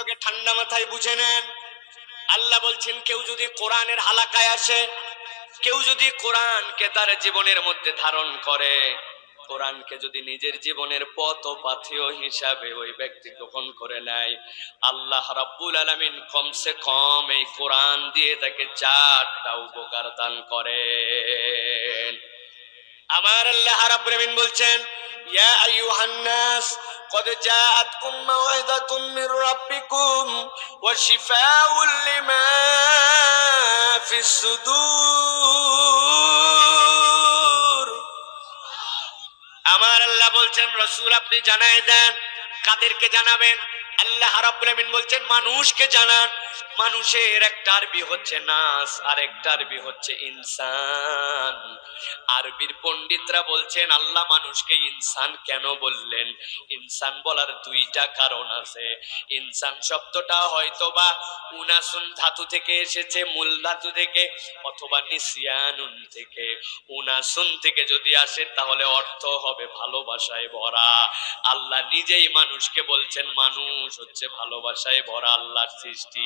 বিষয়টাকে ঠান্ডা মাথায় বুঝে নেন। আল্লাহ বলছেন, কেউ যদি কোরআনের হালাকায় আসে, কেউ যদি কোরআনকে তার জীবনের মধ্যে ধারণ করে, কোরআনকে যদি নিজের জীবনের পথ পাথেয় হিসাবে ওই ব্যক্তি গ্রহণ করে নেয়। আল্লাহ রাব্বুল আলামিন কমসে কম এই কোরআন দিয়ে তাকে চারটা উপকার দান করেন। আমার আল্লাহ রাব্বুল আলামিন বলছেন, ইয়া আইয়ুহান নাস قد جاءتكم موعظة من ربكم وشفاء لما في الصدور আমার আল্লাহ বলছেন রসুল আপনি জানাই দেন কাদেরকে জানাবেন? আল্লাহ রাব্বুল বলছেন, মানুষকে জানান। মানুষের একটা আরবি হচ্ছে নাস আর একটা আরবি হচ্ছে ইনসান। আরবির পণ্ডিতরা বলছেন, আল্লাহ মানুষকে ইনসান কেন বললেন? ইনসান বলার দুইটা কারণ আছে। ইনসান শব্দটা হয়তো বা উনাসুন ধাতু থেকে এসেছে, মূল ধাতু থেকে, অথবা নিসিয়ানুন থেকে। উনাসুন থেকে যদি আসে, তাহলে অর্থ হবে ভালোবাসায় ভরা। আল্লাহ নিজেই মানুষকে বলছেন মানুষ হচ্ছে ভালোবাসায় ভরা আল্লাহর সৃষ্টি।